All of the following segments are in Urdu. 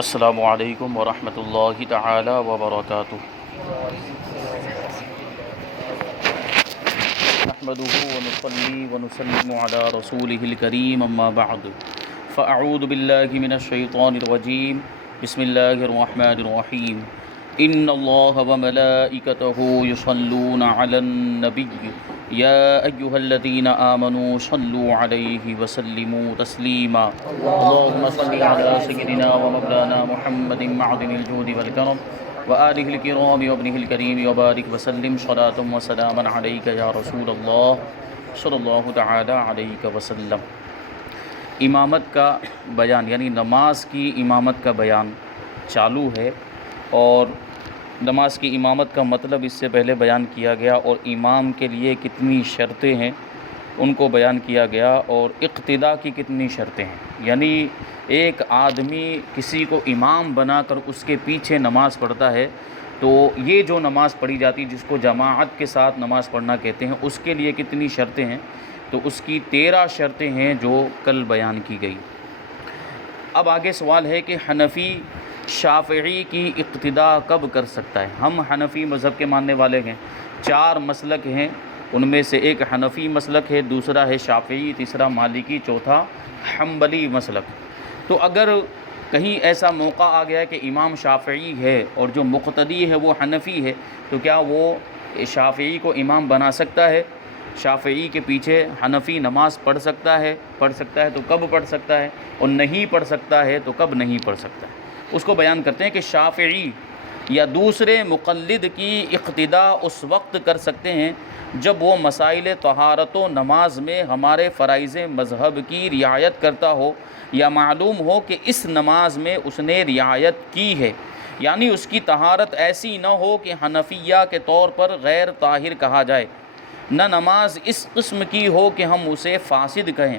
السلام علیکم ورحمۃ اللہ تعالی وبرکاتہ۔ نحمده ونصلي ونسلم على رسوله الكريم اما بعد فاعوذ باللہ من الشیطان الرجیم بسم اللہ الرحمن الرحیم ان اللہ وملائکته یصلون علی النبی یا ایہا الذین آمنوا صلوا علیہ وسلموا تسلیما اللہم صل علی سیدنا ومولانا محمد معدن الجود والکرم وآلہ الکرام وابنہ الکریم وبارک وسلم صلاۃ وسلاما علیک یا رسول اللہ صلی اللہ تعالی علیہ وسلم۔ امامت کا بیان یعنی نماز کی امامت کا بیان چالو ہے، اور نماز کی امامت کا مطلب اس سے پہلے بیان کیا گیا، اور امام کے لیے کتنی شرطیں ہیں ان کو بیان کیا گیا، اور اقتداء کی کتنی شرطیں ہیں۔ یعنی ایک آدمی کسی کو امام بنا کر اس کے پیچھے نماز پڑھتا ہے تو یہ جو نماز پڑھی جاتی جس کو جماعت کے ساتھ نماز پڑھنا کہتے ہیں، اس کے لیے کتنی شرطیں ہیں؟ تو اس کی 13 شرطیں ہیں جو کل بیان کی گئی۔ اب آگے سوال ہے کہ حنفی شافعی کی اقتداء کب کر سکتا ہے؟ ہم حنفی مذہب کے ماننے والے ہیں، 4 مسلک ہیں، ان میں سے ایک حنفی مسلک ہے، دوسرا ہے شافعی، تیسرا مالکی، چوتھا حنبلی مسلک۔ تو اگر کہیں ایسا موقع آ گیا کہ امام شافعی ہے اور جو مقتدی ہے وہ حنفی ہے، تو کیا وہ شافعی کو امام بنا سکتا ہے؟ شافعی کے پیچھے حنفی نماز پڑھ سکتا ہے تو کب پڑھ سکتا ہے، اور نہیں پڑھ سکتا ہے تو کب نہیں پڑھ سکتا ہے؟ اس کو بیان کرتے ہیں کہ شافعی یا دوسرے مقلد کی اقتداء اس وقت کر سکتے ہیں جب وہ مسائل طہارت و نماز میں ہمارے فرائض مذہب کی رعایت کرتا ہو، یا معلوم ہو کہ اس نماز میں اس نے رعایت کی ہے، یعنی اس کی طہارت ایسی نہ ہو کہ حنفیہ کے طور پر غیر طاہر کہا جائے، نہ نماز اس قسم کی ہو کہ ہم اسے فاسد کہیں۔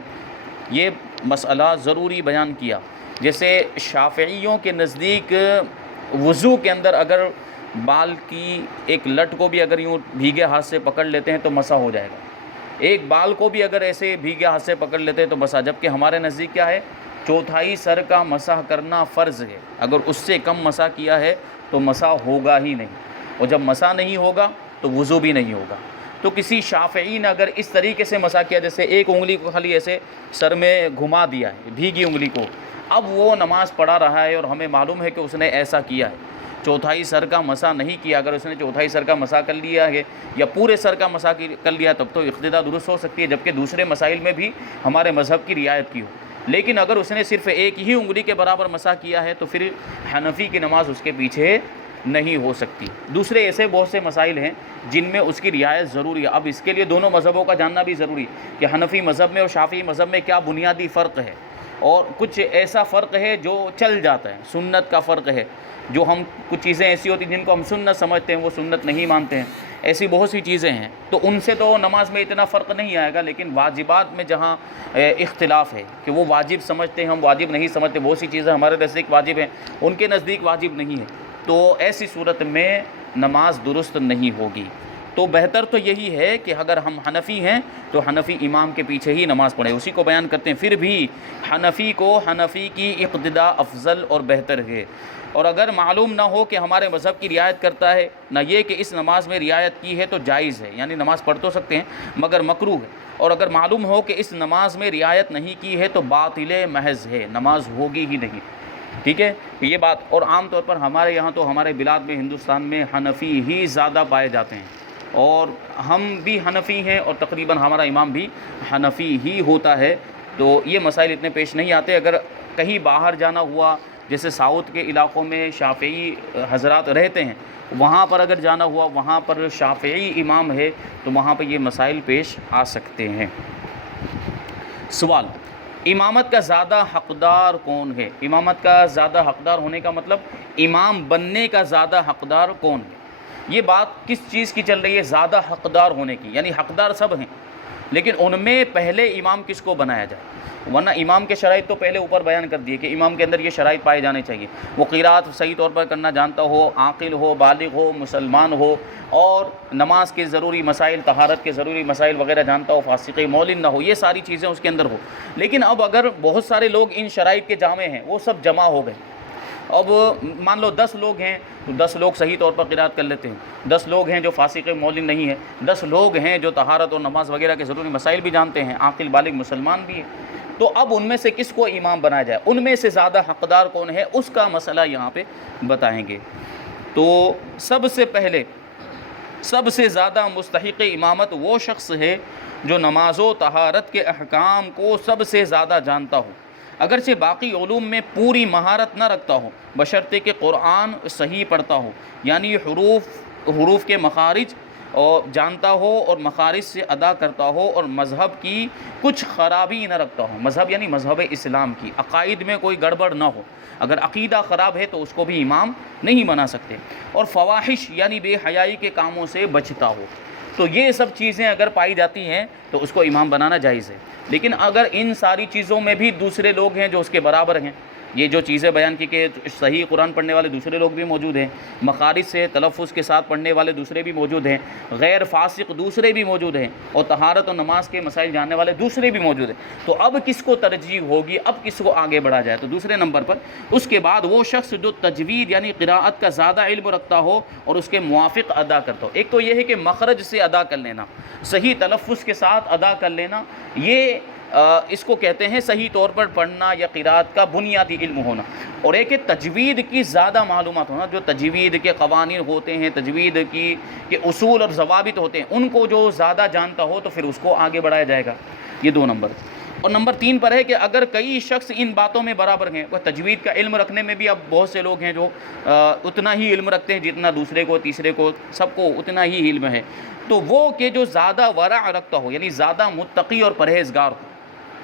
یہ مسئلہ ضروری بیان کیا۔ جیسے شافعیوں کے نزدیک وضو کے اندر اگر بال کی ایک لٹ کو بھی اگر یوں بھیگے ہاتھ سے پکڑ لیتے ہیں تو مسح ہو جائے گا، ایک بال کو بھی اگر ایسے بھیگے ہاتھ سے پکڑ لیتے ہیں تو مسح، جبکہ ہمارے نزدیک کیا ہے؟ 1/4 سر کا مسح کرنا فرض ہے، اگر اس سے کم مسح کیا ہے تو مسح ہوگا ہی نہیں، اور جب مسح نہیں ہوگا تو وضو بھی نہیں ہوگا۔ تو کسی شافعی نے اگر اس طریقے سے مسح کیا، جیسے ایک انگلی کو خالی ایسے سر میں گھما دیا ہے، بھیگی انگلی کو، اب وہ نماز پڑھا رہا ہے اور ہمیں معلوم ہے کہ اس نے ایسا کیا ہے، 1/4 سر کا مسح نہیں کیا، اگر اس نے 1/4 سر کا مسح کر لیا ہے یا پورے سر کا مسح کر لیا تب تو اقتداء درست ہو سکتی ہے، جبکہ دوسرے مسائل میں بھی ہمارے مذہب کی رعایت کی ہو۔ لیکن اگر اس نے صرف ایک ہی انگلی کے برابر مسح کیا ہے تو پھر حنفی کی نماز اس کے پیچھے نہیں ہو سکتی۔ دوسرے ایسے بہت سے مسائل ہیں جن میں اس کی رعایت ضروری ہے۔ اب اس کے لیے دونوں مذہبوں کا جاننا بھی ضروری ہے کہ حنفی مذہب میں اور شافعی مذہب میں کیا بنیادی فرق ہے، اور کچھ ایسا فرق ہے جو چل جاتا ہے، سنت کا فرق ہے، جو ہم کچھ چیزیں ایسی ہوتی ہیں جن کو ہم سنت سمجھتے ہیں وہ سنت نہیں مانتے ہیں، ایسی بہت سی چیزیں ہیں، تو ان سے تو نماز میں اتنا فرق نہیں آئے گا، لیکن واجبات میں جہاں اختلاف ہے کہ وہ واجب سمجھتے ہیں ہم واجب نہیں سمجھتے، بہت سی چیزیں ہمارے نزدیک واجب ہیں ان کے نزدیک واجب نہیں ہے، تو ایسی صورت میں نماز درست نہیں ہوگی۔ تو بہتر تو یہی ہے کہ اگر ہم حنفی ہیں تو حنفی امام کے پیچھے ہی نماز پڑھیں، اسی کو بیان کرتے ہیں۔ پھر بھی حنفی کو حنفی کی اقتداء افضل اور بہتر ہے، اور اگر معلوم نہ ہو کہ ہمارے مذہب کی رعایت کرتا ہے، نہ یہ کہ اس نماز میں رعایت کی ہے تو جائز ہے، یعنی نماز پڑھ تو سکتے ہیں مگر مکروہ ہے، اور اگر معلوم ہو کہ اس نماز میں رعایت نہیں کی ہے تو باطل محض ہے، نماز ہوگی ہی نہیں۔ ٹھیک ہے، یہ بات، اور عام طور پر ہمارے یہاں تو ہمارے بلاد میں ہندوستان میں حنفی ہی زیادہ پائے جاتے ہیں، اور ہم بھی حنفی ہیں اور تقریباً ہمارا امام بھی حنفی ہی ہوتا ہے، تو یہ مسائل اتنے پیش نہیں آتے۔ اگر کہیں باہر جانا ہوا، جیسے ساؤتھ کے علاقوں میں شافعی حضرات رہتے ہیں، وہاں پر اگر جانا ہوا، وہاں پر شافعی امام ہے تو وہاں پہ یہ مسائل پیش آ سکتے ہیں۔ سوال: امامت کا زیادہ حقدار کون ہے؟ امامت کا زیادہ حقدار ہونے کا مطلب امام بننے کا زیادہ حقدار کون ہے؟ یہ بات کس چیز کی چل رہی ہے؟ زیادہ حقدار ہونے کی، یعنی حقدار سب ہیں لیکن ان میں پہلے امام کس کو بنایا جائے؟ ورنہ امام کے شرائط تو پہلے اوپر بیان کر دیے کہ امام کے اندر یہ شرائط پائے جانے چاہیے، وہ قرات صحیح طور پر کرنا جانتا ہو، عاقل ہو، بالغ ہو، مسلمان ہو، اور نماز کے ضروری مسائل، طہارت کے ضروری مسائل وغیرہ جانتا ہو، فاسق مولن نہ ہو، یہ ساری چیزیں اس کے اندر ہو۔ لیکن اب اگر بہت سارے لوگ ان شرائط کے جامع ہیں، وہ سب جمع ہو گئے، اب مان لو 10 لوگ ہیں تو 10 لوگ صحیح طور پر قرات کر لیتے ہیں، 10 لوگ ہیں جو فاسق مولن نہیں ہے، 10 لوگ ہیں جو طہارت اور نماز وغیرہ کے ضروری مسائل بھی جانتے ہیں، عاقل بالغ مسلمان بھی ہیں، تو اب ان میں سے کس کو امام بنایا جائے، ان میں سے زیادہ حقدار کون ہے، اس کا مسئلہ یہاں پہ بتائیں گے۔ تو سب سے پہلے سب سے زیادہ مستحق امامت وہ شخص ہے جو نماز و طہارت کے احکام کو سب سے زیادہ جانتا ہو، اگرچہ باقی علوم میں پوری مہارت نہ رکھتا ہو، بشرطے کہ قرآن صحیح پڑھتا ہو، یعنی حروف کے مخارج اور جانتا ہو اور مخارج سے ادا کرتا ہو، اور مذہب کی کچھ خرابی نہ رکھتا ہو، مذہب یعنی مذہب اسلام کی، عقائد میں کوئی گڑبڑ نہ ہو، اگر عقیدہ خراب ہے تو اس کو بھی امام نہیں بنا سکتے، اور فواحش یعنی بے حیائی کے کاموں سے بچتا ہو۔ تو یہ سب چیزیں اگر پائی جاتی ہیں تو اس کو امام بنانا جائز ہے۔ لیکن اگر ان ساری چیزوں میں بھی دوسرے لوگ ہیں جو اس کے برابر ہیں، یہ جو چیزیں بیان کی کہ صحیح قرآن پڑھنے والے دوسرے لوگ بھی موجود ہیں، مخارج سے تلفظ کے ساتھ پڑھنے والے دوسرے بھی موجود ہیں، غیر فاسق دوسرے بھی موجود ہیں، اور طہارت و نماز کے مسائل جاننے والے دوسرے بھی موجود ہیں، تو اب کس کو ترجیح ہوگی، اب کس کو آگے بڑھا جائے؟ تو دوسرے نمبر پر اس کے بعد وہ شخص جو تجوید یعنی قراءت کا زیادہ علم رکھتا ہو اور اس کے موافق ادا کرتا ہو۔ ایک تو یہ ہے کہ مخرج سے ادا کر لینا، صحیح تلفظ کے ساتھ ادا کر لینا، یہ اس کو کہتے ہیں صحیح طور پر پڑھنا یا قراءت کا بنیادی علم ہونا، اور ایک ہے تجوید کی زیادہ معلومات ہونا، جو تجوید کے قوانین ہوتے ہیں، تجوید کے اصول اور ضوابط ہوتے ہیں، ان کو جو زیادہ جانتا ہو تو پھر اس کو آگے بڑھایا جائے گا۔ یہ 2 نمبر۔ اور نمبر 3 پر ہے کہ اگر کئی شخص ان باتوں میں برابر ہیں، وہ تجوید کا علم رکھنے میں بھی اب بہت سے لوگ ہیں جو اتنا ہی علم رکھتے ہیں جتنا دوسرے کو، تیسرے کو، سب کو اتنا ہی علم ہے، تو وہ کہ جو زیادہ ورع رکھتا ہو یعنی زیادہ متقی اور پرہیزگار ہو۔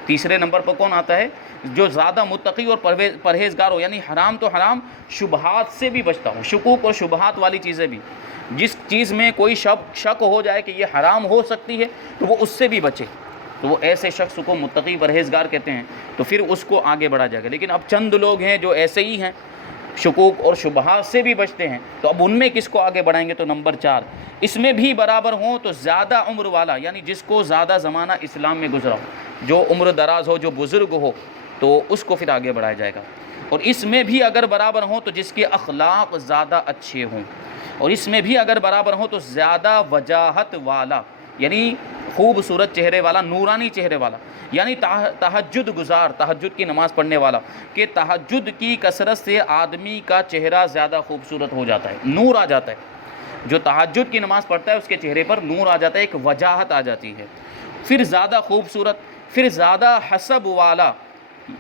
تیسرے نمبر پر کون آتا ہے؟ جو زیادہ متقی اور پرہیزگار ہو، یعنی حرام تو حرام، شبہات سے بھی بچتا ہو، شکوک اور شبہات والی چیزیں بھی، جس چیز میں کوئی شک ہو جائے کہ یہ حرام ہو سکتی ہے تو وہ اس سے بھی بچے، تو وہ ایسے شخص کو متقی پرہیزگار کہتے ہیں، تو پھر اس کو آگے بڑھا جائے گا۔ لیکن اب چند لوگ ہیں جو ایسے ہی ہیں، شکوک اور شبہات سے بھی بچتے ہیں، تو اب ان میں کس کو آگے بڑھائیں گے؟ تو نمبر 4، اس میں بھی برابر ہوں تو زیادہ عمر والا، یعنی جس کو زیادہ زمانہ اسلام میں گزرا ہو، جو عمر دراز ہو، جو بزرگ ہو، تو اس کو پھر آگے بڑھایا جائے گا۔ اور اس میں بھی اگر برابر ہوں تو جس کے اخلاق زیادہ اچھے ہوں، اور اس میں بھی اگر برابر ہوں تو زیادہ وجاہت والا، یعنی خوبصورت چہرے والا، نورانی چہرے والا، یعنی تہجد گزار، تہجد کی نماز پڑھنے والا، کہ تہجد کی کثرت سے آدمی کا چہرہ زیادہ خوبصورت ہو جاتا ہے، نور آ جاتا ہے، جو تہجد کی نماز پڑھتا ہے اس کے چہرے پر نور آ جاتا ہے، ایک وجاہت آ جاتی ہے۔ پھر زیادہ خوبصورت، پھر زیادہ حسب والا،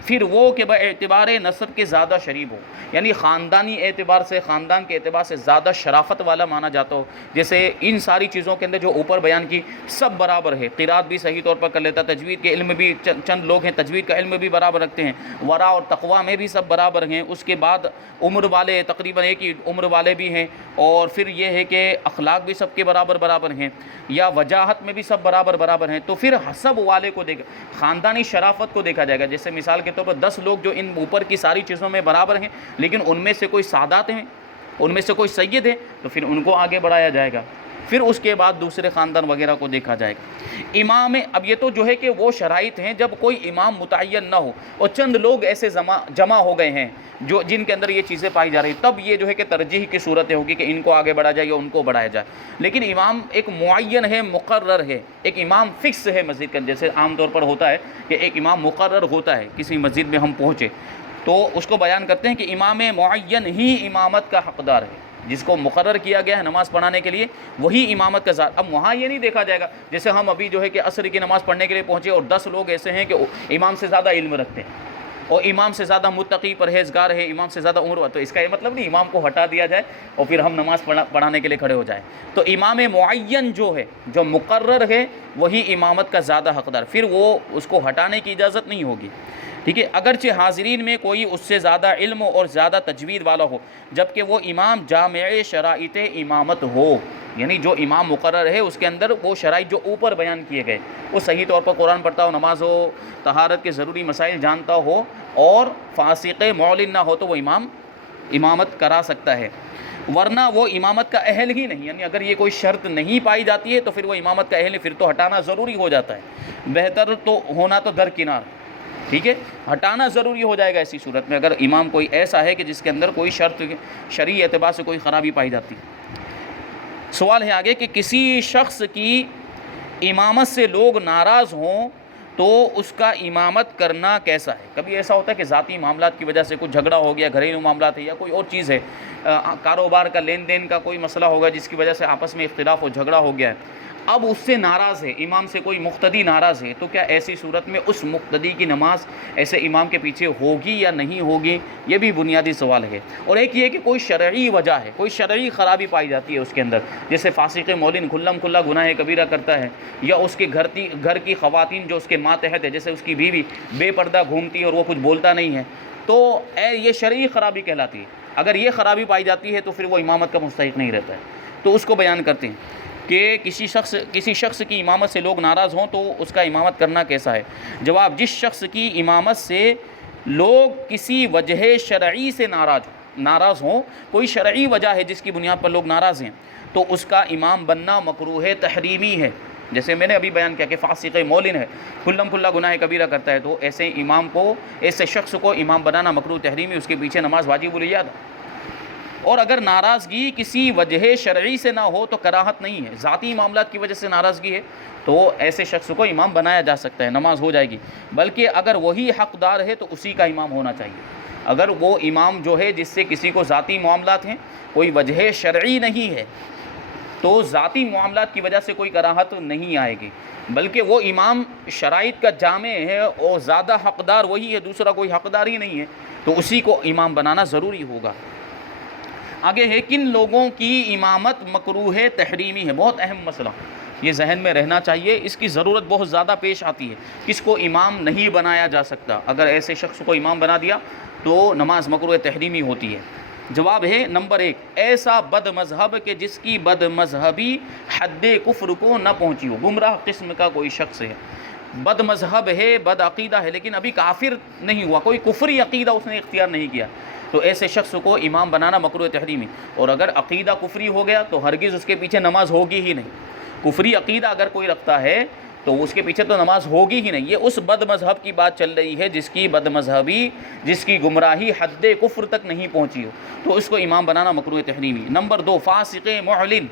پھر وہ کہ اعتبار نسب کے زیادہ شریف ہو، یعنی خاندانی اعتبار سے، خاندان کے اعتبار سے زیادہ شرافت والا مانا جاتا ہو۔ جیسے ان ساری چیزوں کے اندر جو اوپر بیان کی سب برابر ہے، قرات بھی صحیح طور پر کر لیتا، تجوید کے علم بھی چند لوگ ہیں تجوید کا علم بھی برابر رکھتے ہیں، ورع اور تقویٰ میں بھی سب برابر ہیں، اس کے بعد عمر والے تقریباً ایک ہی عمر والے بھی ہیں، اور پھر یہ ہے کہ اخلاق بھی سب کے برابر ہیں، یا وجاہت میں بھی سب برابر ہیں، تو پھر حسب والے کو دیکھا، خاندانی شرافت کو دیکھا جائے گا۔ جیسے مثال کے طور پر 10 لوگ جو ان اوپر کی ساری چیزوں میں برابر ہیں، لیکن ان میں سے کوئی سادات ہیں، ان میں سے کوئی سید ہے، تو پھر ان کو آگے بڑھایا جائے گا۔ پھر اس کے بعد دوسرے خاندان وغیرہ کو دیکھا جائے گا۔ امام، اب یہ تو جو ہے کہ وہ شرائط ہیں جب کوئی امام متعین نہ ہو اور چند لوگ ایسے جمع ہو گئے ہیں جو جن کے اندر یہ چیزیں پائی جا رہی، تب یہ جو ہے کہ ترجیح کی صورت ہوگی کہ ان کو آگے بڑھا جائے یا ان کو بڑھایا جائے۔ لیکن امام ایک معین ہے، مقرر ہے، ایک امام فکس ہے مسجد کے اندر، جیسے عام طور پر ہوتا ہے کہ ایک امام مقرر ہوتا ہے، کسی مسجد میں ہم پہنچے تو اس کو بیان کرتے ہیں کہ امام معین ہی امامت کا حقدار ہے، جس کو مقرر کیا گیا ہے نماز پڑھانے کے لیے وہی امامت کا ذات۔ اب وہاں یہ نہیں دیکھا جائے گا جیسے ہم ابھی جو ہے کہ عصر کی نماز پڑھنے کے لیے پہنچے اور 10 لوگ ایسے ہیں کہ امام سے زیادہ علم رکھتے ہیں اور امام سے زیادہ متقی پرہیزگار ہے، امام سے زیادہ عمر، تو اس کا یہ مطلب نہیں امام کو ہٹا دیا جائے اور پھر ہم نماز پڑھانے کے لیے کھڑے ہو جائیں۔ تو امام معین جو ہے، جو مقرر ہے، وہی امامت کا زیادہ حقدار، پھر وہ اس کو ہٹانے کی اجازت نہیں ہوگی، ٹھیک ہے، اگرچہ حاضرین میں کوئی اس سے زیادہ علم اور زیادہ تجوید والا ہو، جبکہ وہ امام جامع شرائط امامت ہو، یعنی جو امام مقرر ہے اس کے اندر وہ شرائط جو اوپر بیان کیے گئے، وہ صحیح طور پر قرآن پڑھتا ہو، نماز ہو، طہارت کے ضروری مسائل جانتا ہو اور فاسق معلن نہ ہو، تو وہ امامت کرا سکتا ہے، ورنہ وہ امامت کا اہل ہی نہیں، یعنی اگر یہ کوئی شرط نہیں پائی جاتی ہے تو پھر وہ امامت کا اہل ہے، پھر تو ہٹانا ضروری ہو جاتا ہے، بہتر تو ہونا تو درکنار، ٹھیک ہے، ہٹانا ضروری ہو جائے گا ایسی صورت میں، اگر امام کوئی ایسا ہے کہ جس کے اندر کوئی شرط شرعی اعتبار سے کوئی خرابی پائی جاتی ہے۔ سوال ہے آگے کہ کسی شخص کی امامت سے لوگ ناراض ہوں تو اس کا امامت کرنا کیسا ہے؟ کبھی ایسا ہوتا ہے کہ ذاتی معاملات کی وجہ سے کچھ جھگڑا ہو گیا، گھریلو معاملات ہے یا کوئی اور چیز ہے، کاروبار کا لین دین کا کوئی مسئلہ ہوگا جس کی وجہ سے آپس میں اختلاف و جھگڑا ہو گیا ہے، اب اس سے ناراض ہے، امام سے کوئی مقتدی ناراض ہے، تو کیا ایسی صورت میں اس مقتدی کی نماز ایسے امام کے پیچھے ہوگی یا نہیں ہوگی؟ یہ بھی بنیادی سوال ہے۔ اور ایک یہ کہ کوئی شرعی وجہ ہے، کوئی شرعی خرابی پائی جاتی ہے اس کے اندر، جیسے فاسق مولن کھلم کھلا گناہ کبیرہ کرتا ہے، یا اس کے گھر کی خواتین جو اس کے ماتحت ہے، جیسے اس کی بیوی بے پردہ گھومتی ہے اور وہ کچھ بولتا نہیں ہے، تو یہ شرعی خرابی کہلاتی ہے۔ اگر یہ خرابی پائی جاتی ہے تو پھر وہ امامت کا مستحق نہیں رہتا ہے۔ تو اس کو بیان کرتے ہیں کہ کسی شخص کی امامت سے لوگ ناراض ہوں تو اس کا امامت کرنا کیسا ہے؟ جواب، جس شخص کی امامت سے لوگ کسی وجہ شرعی سے ناراض ہوں، کوئی شرعی وجہ ہے جس کی بنیاد پر لوگ ناراض ہیں، تو اس کا امام بننا مکروہ تحریمی ہے۔ جیسے میں نے ابھی بیان کیا کہ فاسق مولن ہے، کھلم کھلا گناہ کبیرہ کرتا ہے، تو ایسے شخص کو امام بنانا مکروہ تحریمی، اس کے پیچھے نماز واجب الیاد۔ اور اگر ناراضگی کسی وجہ شرعی سے نہ ہو تو کراہت نہیں ہے، ذاتی معاملات کی وجہ سے ناراضگی ہے تو ایسے شخص کو امام بنایا جا سکتا ہے، نماز ہو جائے گی۔ بلکہ اگر وہی حقدار ہے تو اسی کا امام ہونا چاہیے۔ اگر وہ امام جو ہے جس سے کسی کو ذاتی معاملات ہیں، کوئی وجہ شرعی نہیں ہے، تو ذاتی معاملات کی وجہ سے کوئی کراہت نہیں آئے گی، بلکہ وہ امام شرائط کا جامع ہے اور زیادہ حقدار وہی ہے، دوسرا کوئی حقدار ہی نہیں ہے، تو اسی کو امام بنانا ضروری ہوگا۔ آگے ہے کن لوگوں کی امامت مکروہ تحریمی ہے؟ بہت اہم مسئلہ، یہ ذہن میں رہنا چاہیے، اس کی ضرورت بہت زیادہ پیش آتی ہے۔ کس کو امام نہیں بنایا جا سکتا؟ اگر ایسے شخص کو امام بنا دیا تو نماز مکروہ تحریمی ہوتی ہے۔ جواب ہے نمبر 1، ایسا بد مذہب کہ جس کی بد مذہبی حد کفر کو نہ پہنچی ہو، گمراہ قسم کا کوئی شخص ہے، بد مذہب ہے، بد عقیدہ ہے، لیکن ابھی کافر نہیں ہوا، کوئی کفری عقیدہ اس نے اختیار نہیں کیا، تو ایسے شخص کو امام بنانا مکروہ تحریمی۔ اور اگر عقیدہ کفری ہو گیا تو ہرگز اس کے پیچھے نماز ہوگی ہی نہیں۔ کفری عقیدہ اگر کوئی رکھتا ہے تو اس کے پیچھے تو نماز ہوگی ہی نہیں۔ یہ اس بد مذہب کی بات چل رہی ہے جس کی بد مذہبی، جس کی گمراہی حد کفر تک نہیں پہنچی ہو، تو اس کو امام بنانا مکروہ تحریمی۔ نمبر 2، فاسق معلن،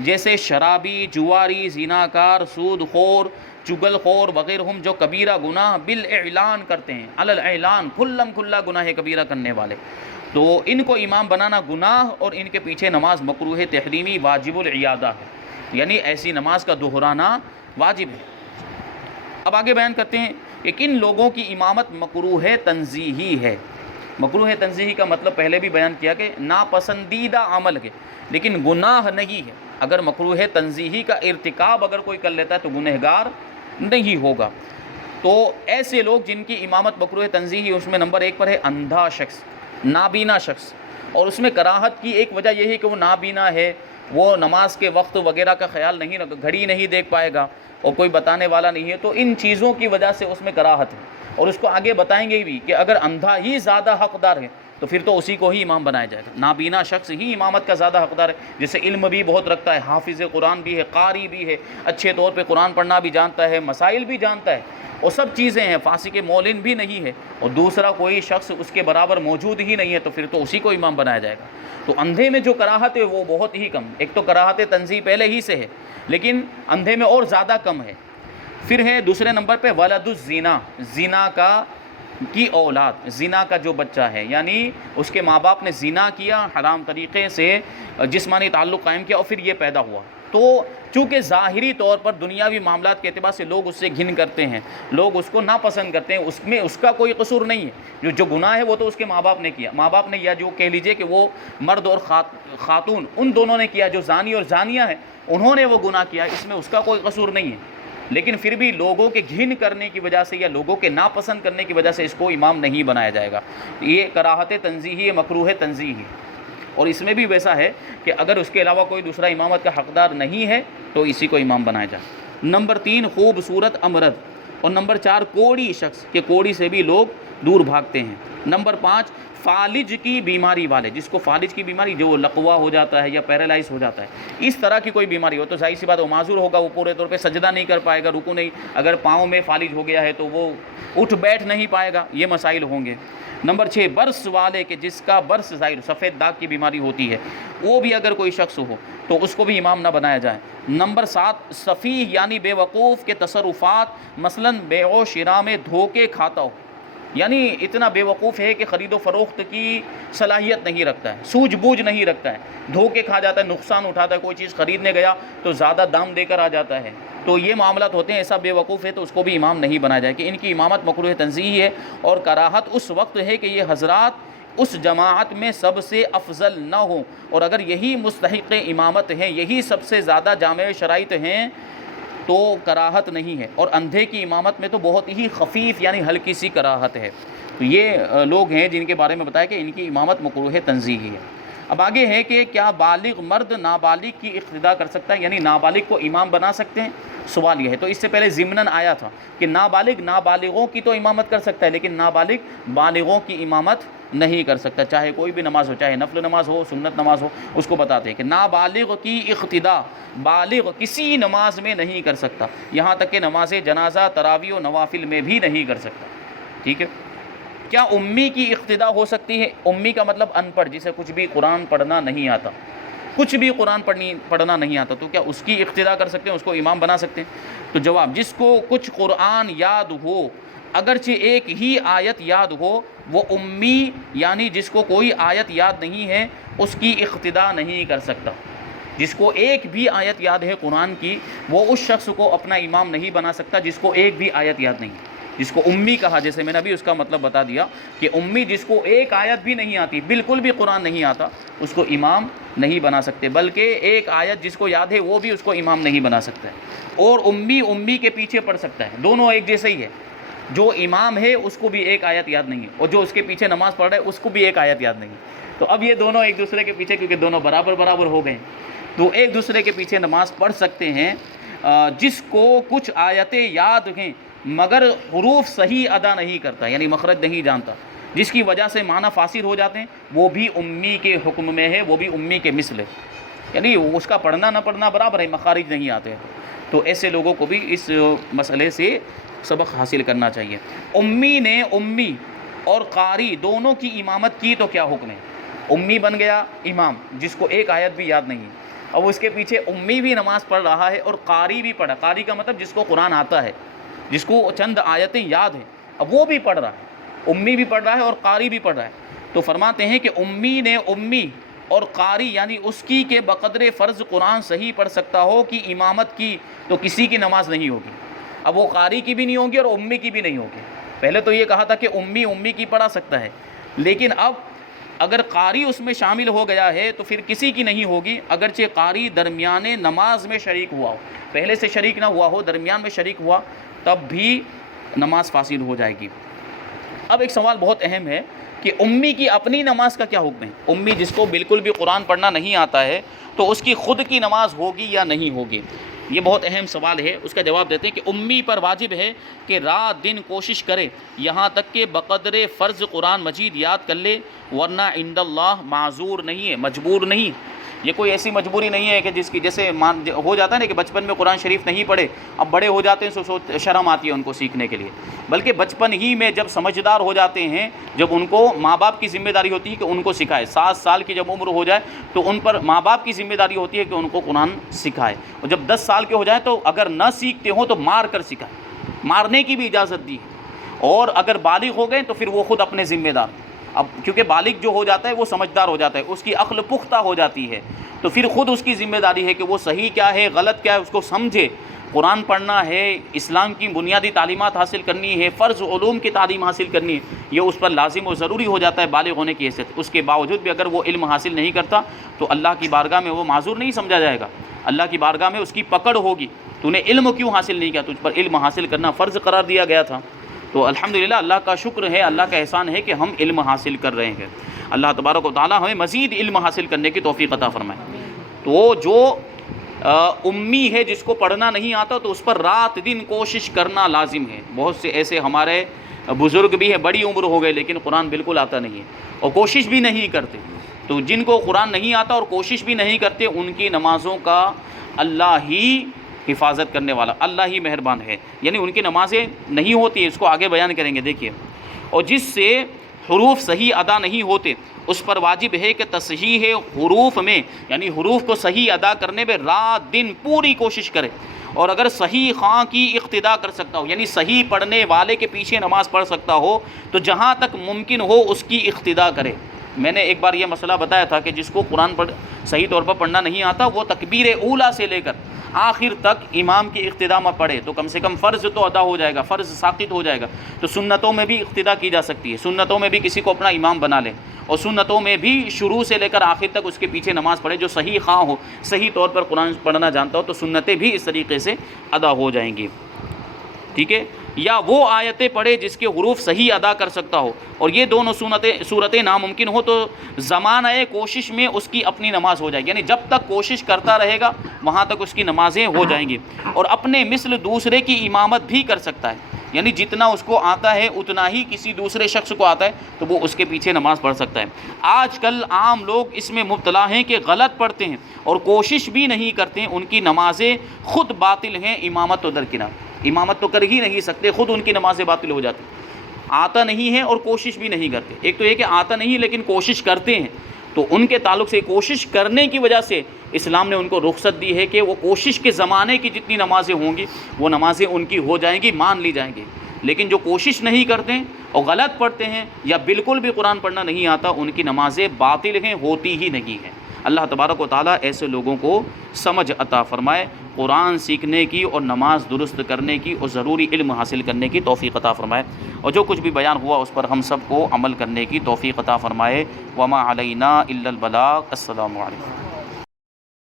جیسے شرابی، جواری، زناکار، سود خور، چگل خور وغیرہ، ہم جو کبیرہ گناہ بالاعلان کرتے ہیں، علی الاعلان، کھلم کھلا گناہ کبیرہ کرنے والے، تو ان کو امام بنانا گناہ اور ان کے پیچھے نماز مکروہ تحریمی واجب العیادہ ہے، یعنی ایسی نماز کا دہرانا واجب ہے۔ اب آگے بیان کرتے ہیں کہ کن لوگوں کی امامت مکروہ تنزیہی ہے۔ مکروہ تنزیہی کا مطلب پہلے بھی بیان کیا کہ ناپسندیدہ عمل ہے لیکن گناہ نہیں ہے۔ اگر مکروہ تنزیہی کا ارتکاب اگر کوئی کر لیتا ہے تو گنہگار نہیں ہوگا۔ تو ایسے لوگ جن کی امامت مکروہ تنزیہی، اس میں نمبر 1 پر ہے اندھا شخص، نابینا شخص، اور اس میں کراہت کی ایک وجہ یہ ہے کہ وہ نابینا ہے، وہ نماز کے وقت وغیرہ کا خیال نہیں رکھ، گھڑی نہیں دیکھ پائے گا اور کوئی بتانے والا نہیں ہے، تو ان چیزوں کی وجہ سے اس میں کراہت ہے۔ اور اس کو آگے بتائیں گے بھی کہ اگر اندھا ہی زیادہ حقدار ہے تو پھر تو اسی کو ہی امام بنایا جائے گا، نابینا شخص ہی امامت کا زیادہ حقدار ہے، جسے علم بھی بہت رکھتا ہے، حافظ قرآن بھی ہے، قاری بھی ہے، اچھے طور پہ قرآن پڑھنا بھی جانتا ہے، مسائل بھی جانتا ہے، اور سب چیزیں ہیں، فاسق مولن بھی نہیں ہے، اور دوسرا کوئی شخص اس کے برابر موجود ہی نہیں ہے، تو پھر تو اسی کو امام بنایا جائے گا۔ تو اندھے میں جو کراہت ہے وہ بہت ہی کم، ایک تو کراہت تنزیہ پہلے ہی سے ہے لیکن اندھے میں اور زیادہ کم ہے۔ پھر ہے دوسرے نمبر پہ ولد الزنا، زنا کی اولاد، زنا کا جو بچہ ہے، یعنی اس کے ماں باپ نے زنا کیا، حرام طریقے سے جسمانی تعلق قائم کیا اور پھر یہ پیدا ہوا، تو چونکہ ظاہری طور پر دنیاوی معاملات کے اعتبار سے لوگ اس سے گھن کرتے ہیں، لوگ اس کو ناپسند کرتے ہیں، اس میں اس کا کوئی قصور نہیں ہے، جو گناہ ہے وہ تو اس کے ماں باپ نے کیا، ماں باپ نے، یا جو کہہ لیجئے کہ وہ مرد اور خاتون ان دونوں نے کیا، جو زانی اور زانیہ ہیں انہوں نے وہ گناہ کیا، اس میں اس کا کوئی قصور نہیں ہے، لیکن پھر بھی لوگوں کے گھن کرنے کی وجہ سے یا لوگوں کے ناپسند کرنے کی وجہ سے اس کو امام نہیں بنایا جائے گا۔ یہ کراہت تنزیہی، مکروہ تنزیہی، اور اس میں بھی ویسا ہے کہ اگر اس کے علاوہ کوئی دوسرا امامت کا حقدار نہیں ہے تو اسی کو امام بنایا جائے۔ نمبر 3، خوبصورت امرد، اور نمبر 4 کوڑی شخص، کہ کوڑی سے بھی لوگ دور بھاگتے ہیں۔ نمبر 5، فالج کی بیماری والے، جس کو فالج کی بیماری، جو لقوا ہو جاتا ہے یا پیرالائز ہو جاتا ہے، اس طرح کی کوئی بیماری ہو تو ظاہر سی بات وہ معذور ہوگا، وہ پورے طور پہ سجدہ نہیں کر پائے گا، رکوع نہیں، اگر پاؤں میں فالج ہو گیا ہے تو وہ اٹھ بیٹھ نہیں پائے گا، یہ مسائل ہوں گے۔ نمبر 6 برس والے کے جس کا برس ظاہر سفید داغ کی بیماری ہوتی ہے، وہ بھی اگر کوئی شخص ہو تو اس کو بھی امام نہ بنایا جائے۔ نمبر 7 سفیہ یعنی بے وقوف کے تصرفات، مثلا بیع و شراء میں دھوکے کھاتا ہو، یعنی اتنا بے وقوف ہے کہ خرید و فروخت کی صلاحیت نہیں رکھتا ہے، سوجھ بوجھ نہیں رکھتا ہے، دھوکے کھا جاتا ہے، نقصان اٹھاتا ہے، کوئی چیز خریدنے گیا تو زیادہ دام دے کر آ جاتا ہے، تو یہ معاملات ہوتے ہیں، ایسا بے وقوف ہے تو اس کو بھی امام نہیں بنا جائے کہ ان کی امامت مکروہ تنزیہی ہے، اور کراہت اس وقت ہے کہ یہ حضرات اس جماعت میں سب سے افضل نہ ہوں، اور اگر یہی مستحق امامت ہیں، یہی سب سے زیادہ جامع شرائط ہیں تو کراہت نہیں ہے، اور اندھے کی امامت میں تو بہت ہی خفیف یعنی ہلکی سی کراہت ہے۔ تو یہ لوگ ہیں جن کے بارے میں بتایا کہ ان کی امامت مکروہ تنزیہی ہے۔ اب آگے ہے کہ کیا بالغ مرد نابالغ کی اقتداء کر سکتا ہے، یعنی نابالغ کو امام بنا سکتے ہیں؟ سوال یہ ہے، تو اس سے پہلے ضمناً آیا تھا کہ نابالغ نابالغوں کی تو امامت کر سکتا ہے، لیکن نابالغ بالغوں کی امامت نہیں کر سکتا، چاہے کوئی بھی نماز ہو، چاہے نفل نماز ہو، سنت نماز ہو، اس کو بتاتے ہیں کہ نابالغ کی اقتداء بالغ کسی نماز میں نہیں کر سکتا، یہاں تک کہ نماز جنازہ، تراویح و نوافل میں بھی نہیں کر سکتا۔ ٹھیک ہے، کیا امی کی اقتداء ہو سکتی ہے؟ امی کا مطلب ان پڑھ، جسے کچھ بھی قرآن پڑھنا نہیں آتا، کچھ بھی قرآن پڑھنا نہیں آتا، تو کیا اس کی اقتداء کر سکتے ہیں، اس کو امام بنا سکتے ہیں؟ تو جواب، جس کو کچھ قرآن یاد ہو، اگرچہ ایک ہی آیت یاد ہو، وہ امی یعنی جس کو کوئی آیت یاد نہیں ہے اس کی اقتداء نہیں کر سکتا۔ جس کو ایک بھی آیت یاد ہے قرآن کی، وہ اس شخص کو اپنا امام نہیں بنا سکتا جس کو ایک بھی آیت یاد نہیں، جس کو امی کہا، جیسے میں نے ابھی اس کا مطلب بتا دیا کہ امی جس کو ایک آیت بھی نہیں آتی، بالکل بھی قرآن نہیں آتا، اس کو امام نہیں بنا سکتے، بلکہ ایک آیت جس کو یاد ہے وہ بھی اس کو امام نہیں بنا سکتا ہے، اور امی کے پیچھے پڑھ سکتا ہے، دونوں ایک جیسے ہی ہے، جو امام ہے اس کو بھی ایک آیت یاد نہیں ہے، اور جو اس کے پیچھے نماز پڑھ رہا ہے اس کو بھی ایک آیت یاد نہیں ہے، تو اب یہ دونوں ایک دوسرے کے پیچھے، کیونکہ دونوں برابر ہو گئے، تو ایک دوسرے کے پیچھے نماز پڑھ سکتے ہیں۔ جس کو کچھ آیتیں یاد ہیں مگر حروف صحیح ادا نہیں کرتا، یعنی مخرج نہیں جانتا، جس کی وجہ سے معنی فاسد ہو جاتے ہیں، وہ بھی امی کے حکم میں ہے، وہ بھی امی کے مثل ہے، یعنی اس کا پڑھنا نہ پڑھنا برابر ہے، مخارج نہیں آتے، تو ایسے لوگوں کو بھی اس مسئلے سے سبق حاصل کرنا چاہیے۔ امی نے امی اور قاری دونوں کی امامت کی تو کیا حکم ہے؟ امی بن گیا امام جس کو ایک آیت بھی یاد نہیں ہے، اب اس کے پیچھے امی بھی نماز پڑھ رہا ہے اور قاری بھی پڑھا، قاری کا مطلب جس کو قرآن آتا ہے، جس کو چند آیتیں یاد ہیں، اب وہ بھی پڑھ رہا ہے، امی بھی پڑھ رہا ہے اور قاری بھی پڑھ رہا ہے، تو فرماتے ہیں کہ امی نے امی اور قاری یعنی اس کی کہ بقدر فرض قرآن صحیح پڑھ سکتا ہو کہ امامت کی تو کسی کی نماز نہیں ہوگی، اب وہ قاری کی بھی نہیں ہوگی اور امی کی بھی نہیں ہوگی۔ پہلے تو یہ کہا تھا کہ امی کی پڑھا سکتا ہے، لیکن اب اگر قاری اس میں شامل ہو گیا ہے تو پھر کسی کی نہیں ہوگی، اگرچہ قاری درمیان نماز میں شریک ہوا ہو، پہلے سے شریک نہ ہوا ہو، درمیان میں شریک ہوا، تب بھی نماز فاسد ہو جائے گی۔ اب ایک سوال بہت اہم ہے کہ امی کی اپنی نماز کا کیا حکم ہے؟ امی جس کو بالکل بھی قرآن پڑھنا نہیں آتا ہے تو اس کی خود کی نماز ہوگی یا نہیں ہوگی؟ یہ بہت اہم سوال ہے، اس کا جواب دیتے ہیں کہ امی پر واجب ہے کہ رات دن کوشش کرے یہاں تک کہ بقدر فرض قرآن مجید یاد کر لے، ورنہ عند اللہ معذور نہیں ہے، مجبور نہیں۔ یہ کوئی ایسی مجبوری نہیں ہے کہ جس کی جیسے ہو جاتا ہے نا کہ بچپن میں قرآن شریف نہیں پڑھے، اب بڑے ہو جاتے ہیں سو شرم آتی ہے ان کو سیکھنے کے لیے، بلکہ بچپن ہی میں جب سمجھدار ہو جاتے ہیں، جب ان کو ماں باپ کی ذمہ داری ہوتی ہے کہ ان کو سکھائے، 7 سال کی جب عمر ہو جائے تو ان پر ماں باپ کی ذمہ داری ہوتی ہے کہ ان کو قرآن سکھائے، اور جب 10 سال کے ہو جائیں تو اگر نہ سیکھتے ہوں تو مار کر سکھائے، مارنے کی بھی اجازت دی ہے، اور اگر بالغ ہو گئے تو پھر وہ خود اپنے ذمہ دار، اب کیونکہ بالغ جو ہو جاتا ہے وہ سمجھدار ہو جاتا ہے، اس کی عقل پختہ ہو جاتی ہے، تو پھر خود اس کی ذمہ داری ہے کہ وہ صحیح کیا ہے غلط کیا ہے اس کو سمجھے، قرآن پڑھنا ہے، اسلام کی بنیادی تعلیمات حاصل کرنی ہے، فرض علوم کی تعلیم حاصل کرنی ہے، یہ اس پر لازم و ضروری ہو جاتا ہے بالغ ہونے کی حیثیت۔ اس کے باوجود بھی اگر وہ علم حاصل نہیں کرتا تو اللہ کی بارگاہ میں وہ معذور نہیں سمجھا جائے گا، اللہ کی بارگاہ میں اس کی پکڑ ہوگی، تو نے علم کیوں حاصل نہیں کیا، تجھ پر علم حاصل کرنا فرض قرار دیا گیا تھا۔ تو الحمدللہ اللہ کا شکر ہے، اللہ کا احسان ہے کہ ہم علم حاصل کر رہے ہیں، اللہ تبارک و تعالی ہمیں مزید علم حاصل کرنے کی توفیق عطا فرمائے۔ تو جو امی ہے جس کو پڑھنا نہیں آتا تو اس پر رات دن کوشش کرنا لازم ہے۔ بہت سے ایسے ہمارے بزرگ بھی ہے، بڑی عمر ہو گئے لیکن قرآن بالکل آتا نہیں ہے اور کوشش بھی نہیں کرتے. تو جن کو قرآن نہیں آتا اور کوشش بھی نہیں کرتے ان کی نمازوں کا اللہ ہی حفاظت کرنے والا، اللہ ہی مہربان ہے. یعنی ان کی نمازیں نہیں ہوتی، اس کو آگے بیان کریں گے دیکھیے. اور جس سے حروف صحیح ادا نہیں ہوتے اس پر واجب ہے کہ تصحیح حروف میں، یعنی حروف کو صحیح ادا کرنے میں رات دن پوری کوشش کرے. اور اگر صحیح خواں کی اقتدا کر سکتا ہو، یعنی صحیح پڑھنے والے کے پیچھے نماز پڑھ سکتا ہو، تو جہاں تک ممکن ہو اس کی اقتدا کرے. میں نے ایک بار یہ مسئلہ بتایا تھا کہ جس کو قرآن صحیح طور پر پڑھنا نہیں آتا وہ تکبیر اولیٰ سے لے کر آخر تک امام کی اقتدا میں پڑھے تو کم سے کم فرض تو ادا ہو جائے گا، فرض ساقط ہو جائے گا. تو سنتوں میں بھی اقتدا کی جا سکتی ہے، سنتوں میں بھی کسی کو اپنا امام بنا لے اور سنتوں میں بھی شروع سے لے کر آخر تک اس کے پیچھے نماز پڑھے. جو صحیح خواں ہو، صحیح طور پر قرآن پڑھنا جانتا ہو، تو سنتیں بھی اس طریقے سے ادا ہو جائیں گی. ٹھیک ہے. یا وہ آیتیں پڑھے جس کے حروف صحیح ادا کر سکتا ہو، اور یہ دونوں صورتیں ناممکن ہو تو زمانہ کوشش میں اس کی اپنی نماز ہو جائے گی. یعنی جب تک کوشش کرتا رہے گا وہاں تک اس کی نمازیں ہو جائیں گی. اور اپنے مثل دوسرے کی امامت بھی کر سکتا ہے، یعنی جتنا اس کو آتا ہے اتنا ہی کسی دوسرے شخص کو آتا ہے تو وہ اس کے پیچھے نماز پڑھ سکتا ہے. آج کل عام لوگ اس میں مبتلا ہیں کہ غلط پڑھتے ہیں اور کوشش بھی نہیں کرتے ہیں، ان کی نمازیں خود باطل ہیں. امامت تو درکنار، امامت تو کر ہی نہیں سکتے، خود ان کی نمازیں باطل ہو جاتی. آتا نہیں ہے اور کوشش بھی نہیں کرتے. ایک تو یہ کہ آتا نہیں لیکن کوشش کرتے ہیں، تو ان کے تعلق سے کوشش کرنے کی وجہ سے اسلام نے ان کو رخصت دی ہے کہ وہ کوشش کے زمانے کی جتنی نمازیں ہوں گی وہ نمازیں ان کی ہو جائیں گی، مان لی جائیں گی. لیکن جو کوشش نہیں کرتے اور غلط پڑھتے ہیں یا بالکل بھی قرآن پڑھنا نہیں آتا ان کی نمازیں باطل ہیں، ہوتی ہی نہیں ہیں. اللہ تبارک و تعالیٰ ایسے لوگوں کو سمجھ عطا فرمائے، قرآن سیکھنے کی اور نماز درست کرنے کی اور ضروری علم حاصل کرنے کی توفیق عطا فرمائے، اور جو کچھ بھی بیان ہوا اس پر ہم سب کو عمل کرنے کی توفیق عطا فرمائے. وما علینا الا البلاغ. السلام علیکم.